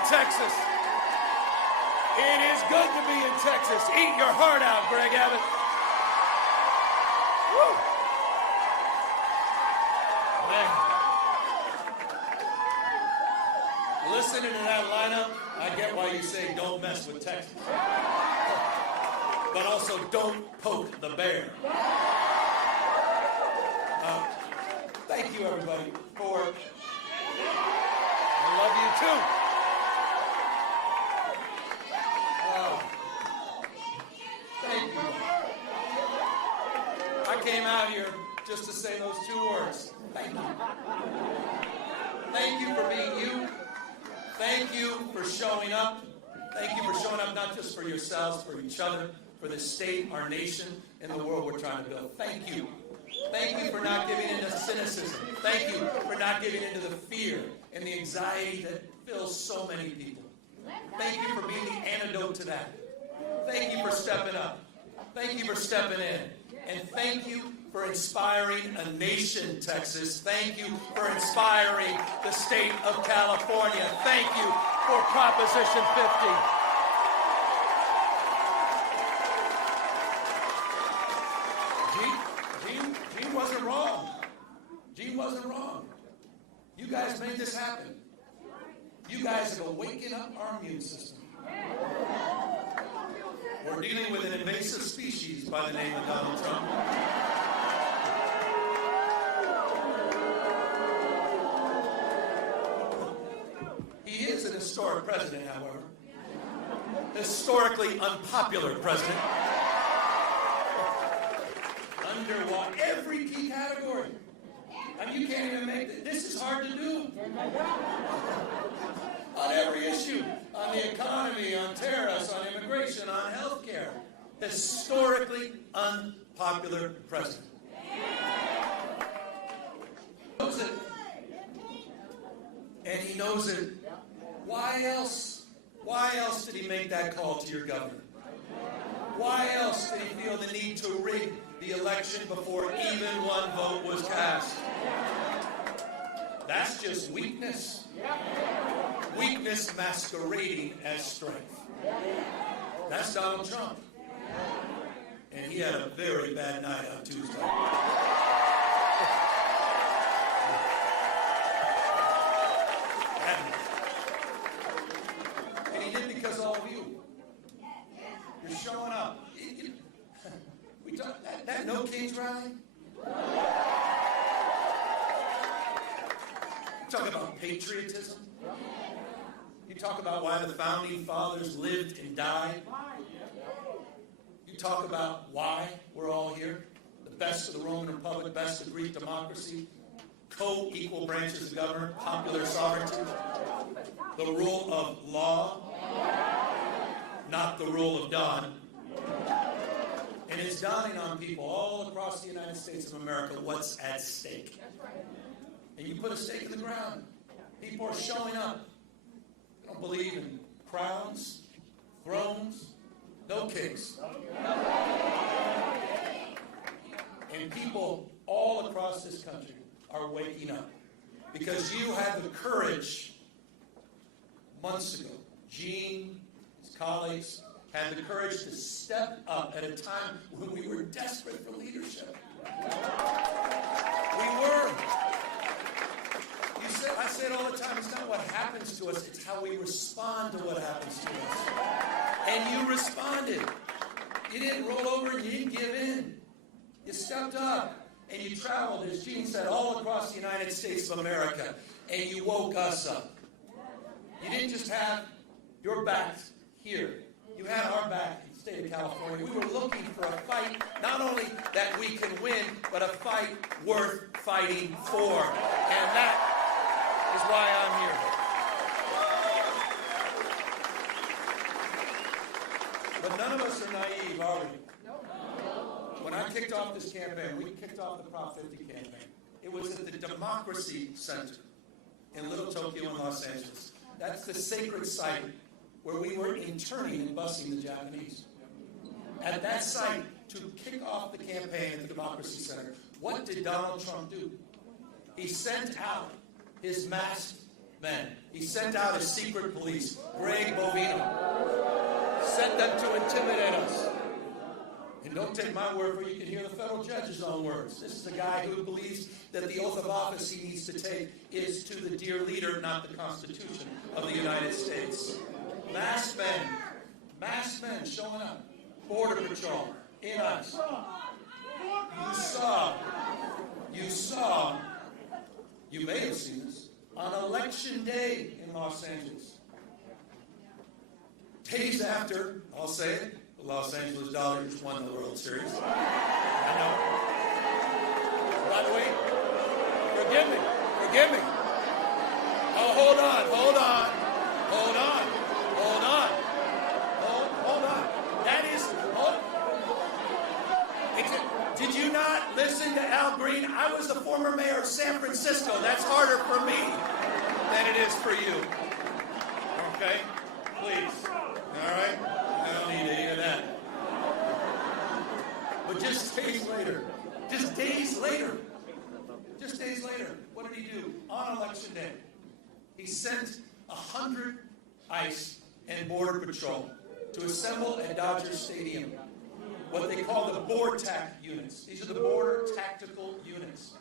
in Texas. It is good to be in Texas. Eat your heart out, Greg Abbott. Woo. Man. Listening to that lineup, I get why you say don't mess with Texas. But also don't poke the bear. Thank you, everybody, for... I love you, too. Thank you. I came out here just to say those two words. Thank you. Thank you for being you. Thank you for showing up. Thank you for showing up not just for yourselves, for each other, for the state, our nation, and the world we're trying to build. Thank you. Thank you for not giving into cynicism. Thank you for not giving into the fear and the anxiety that fills so many people. Thank you for being the antidote to that. Thank you for stepping up. Thank you for stepping in. And thank you for inspiring a nation, Texas. Thank you for inspiring the state of California. Thank you for Proposition 50. Gene wasn't wrong. Gene wasn't wrong. You guys made this happen. You guys are waking up our immune system. We're dealing with an invasive species by the name of Donald Trump. He is an historic president, however. Historically unpopular president. Under every key category. I mean, you can't even make it. This is hard to do. On every issue. On the economy, on tariffs, on immigration, on health care. Historically unpopular president. He knows it. And he knows it. Why else? Why else did he make that call to your governor? Why else did he feel the need to rig the election before even one vote was cast? That's just weakness. Weakness masquerading as strength. That's Donald Trump. And he had a very bad night on Tuesday. And he did it because of all of you. You're showing up. We talk, that No Kings rally? Talk about patriotism. You talk about why the founding fathers lived and died. You talk about why we're all here. The best of the Roman Republic, best of Greek democracy, co-equal branches of government, popular sovereignty, the rule of law, not the rule of Don. And it's dawning on people all across the United States of America what's at stake. And you put a stake in the ground. People are showing up. They don't believe in crowns, thrones, no kings. And people all across this country are waking up. Because you had the courage months ago. Gene, his colleagues, had the courage to step up at a time when we were desperate for leadership. We were. I say it all the time, it's not what happens to us, it's how we respond to what happens to us. And you responded. You didn't roll over and you didn't give in. You stepped up and you traveled, as Gene said, all across the United States of America, and you woke us up. You didn't just have your backs here. You had our back in the state of California. We were looking for a fight, not only that we can win, but a fight worth fighting for. And that is why I'm here. But none of us are naive, are we? When I kicked off this campaign, we kicked off the Prop 50 campaign. It was at the Democracy Center in Little Tokyo in Los Angeles. That's the sacred site where we were interning and busing the Japanese. At that site, to kick off the campaign at the Democracy Center, what did Donald Trump do? He sent out his masked men. He sent out his secret police, Greg Bovino. Sent them to intimidate us. And don't take my word for it, you can hear the federal judge's own words. This is a guy who believes that the oath of office he needs to take is to the dear leader, not the Constitution of the United States. Masked men showing up. Border Patrol, in us. You may have seen this, on Election Day in Los Angeles. Days after, I'll say it, the Los Angeles Dodgers won the World Series. I know. By the way, forgive me. Oh, hold on. That is, did you not listen to Al Green? I was the former mayor of San Francisco. That's harder for me than it is for you. Okay? Please. All right? I don't need any of that. But just days later, what did he do? On Election Day, he sent 100 ICE and Border Patrol to assemble at Dodger Stadium, what they call the BORTAC units. These are the Border Tactical Units.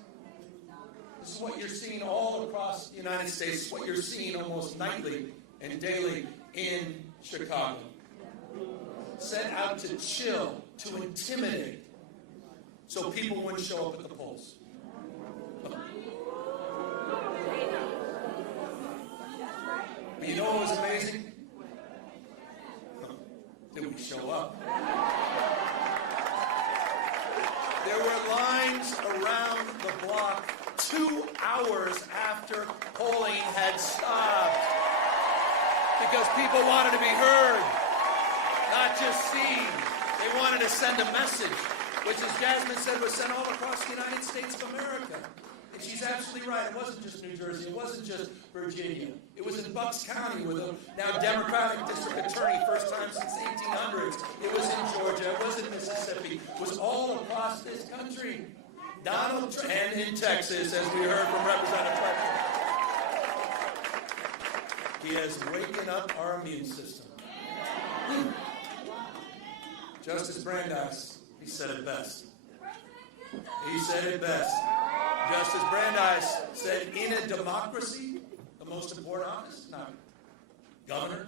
This is what you're seeing all across the United States, what you're seeing almost nightly and daily in Chicago. Sent out to chill, to intimidate, so people wouldn't show up at the polls. But you know what was amazing? Did we show up? There were lines around the block 2 hours after polling had stopped because people wanted to be heard, not just seen. They wanted to send a message, which, as Jasmine said, was sent all across the United States of America. And she's absolutely right. It wasn't just New Jersey. It wasn't just Virginia. It was in Bucks County with a now Democratic district attorney, first time since the 1800s. It was in Georgia. It was in Mississippi. It was all across this country. Donald Trump, and in Texas, as we heard from Representative Fletcher. He has waken up our immune system. Justice Brandeis, he said it best. Justice Brandeis said, in a democracy, the most important office, not governor,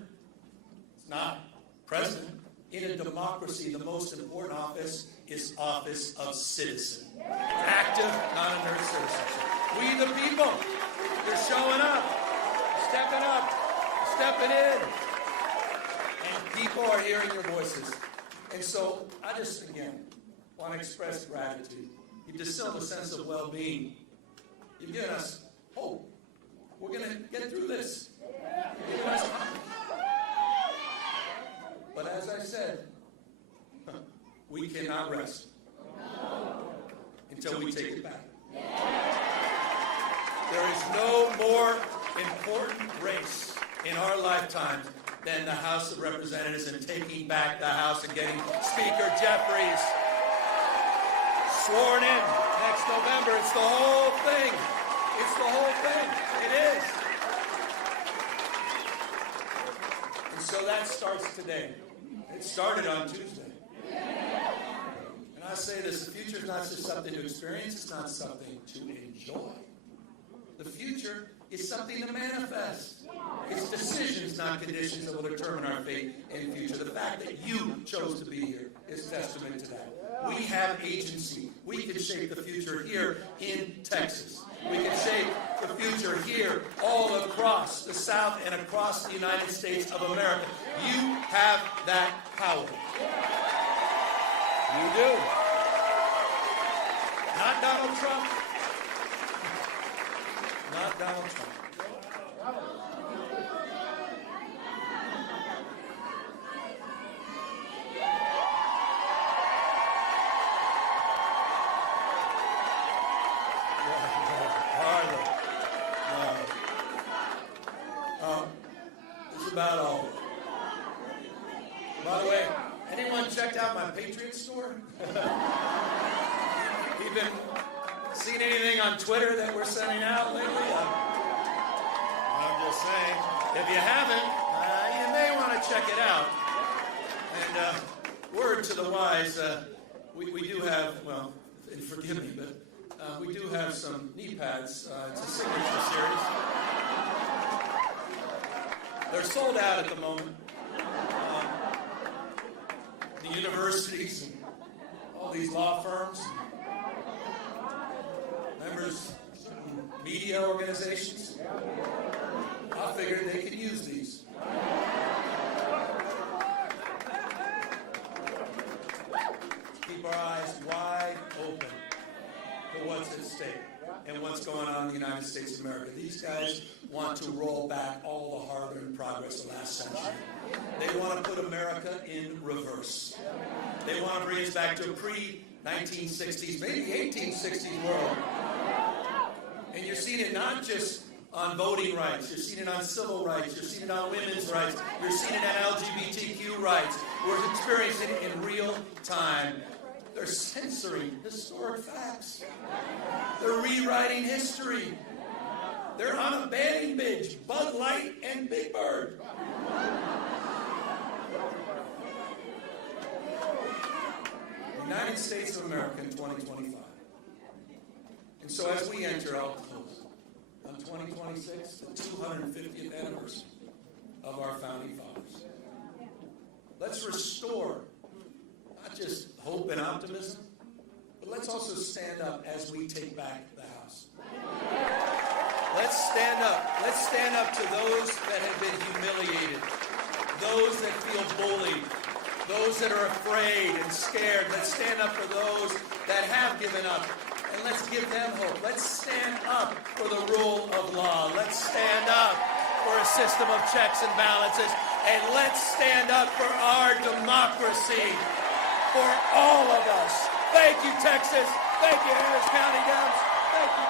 it's not president. In a democracy, the most important office is office of citizen. Active, non-inert citizenship. We the people, you're showing up, stepping in. And people are hearing your voices. And so I just, again, want to express gratitude. You've distilled a sense of well-being. You've given us hope. We're going to get through this. You've given us hope. But as I said, we cannot rest until we take it back. There is no more important race in our lifetime than the House of Representatives and taking back the House and getting Speaker Jeffries sworn in next November. It's the whole thing. It is. And so that starts today. It started on Tuesday. And I say this, the future is not just something to experience, it's not something to enjoy. The future is something to manifest. It's decisions, not conditions, that will determine our fate and future. The fact that you chose to be here is testament to that. We have agency. We can shape the future here in Texas. We can shape the future here all across the South and across the United States of America. You have that power. You do. Not Donald Trump. Not Donald Trump. About all. By the way, anyone checked out my Patriot store? Even seen anything on Twitter that we're sending out lately? I'm just saying. If you haven't, you may want to check it out. And word to the wise, we do have, well, forgive me, but we do have some knee pads. It's a signature series. They're sold out at the moment. The universities and all these law firms, members of media organizations, I figured they could use these. Keep our eyes wide open for what's at stake and what's going on in the United States of America. These guys want to roll back all the hard-earned progress of the last century. They want to put America in reverse. They want to bring us back to a pre-1960s, maybe 1860s world. And you're seeing it not just on voting rights. You're seeing it on civil rights. You're seeing it on women's rights. You're seeing it on LGBTQ rights. We're experiencing it in real time. They're censoring historic facts. They're rewriting history. They're on a banning binge, Bud Light and Big Bird. United States of America in 2025. And so as we enter, I'll close, on 2026, the 250th anniversary of our founding fathers. Let's restore not just hope and optimism, but let's also stand up as we take back the House. Let's stand up. Let's stand up to those that have been humiliated, those that feel bullied, those that are afraid and scared. Let's stand up for those that have given up, and let's give them hope. Let's stand up for the rule of law. Let's stand up for a system of checks and balances, and let's stand up for our democracy, for all of us. Thank you, Texas. Thank you, Harris County Dems. Thank you.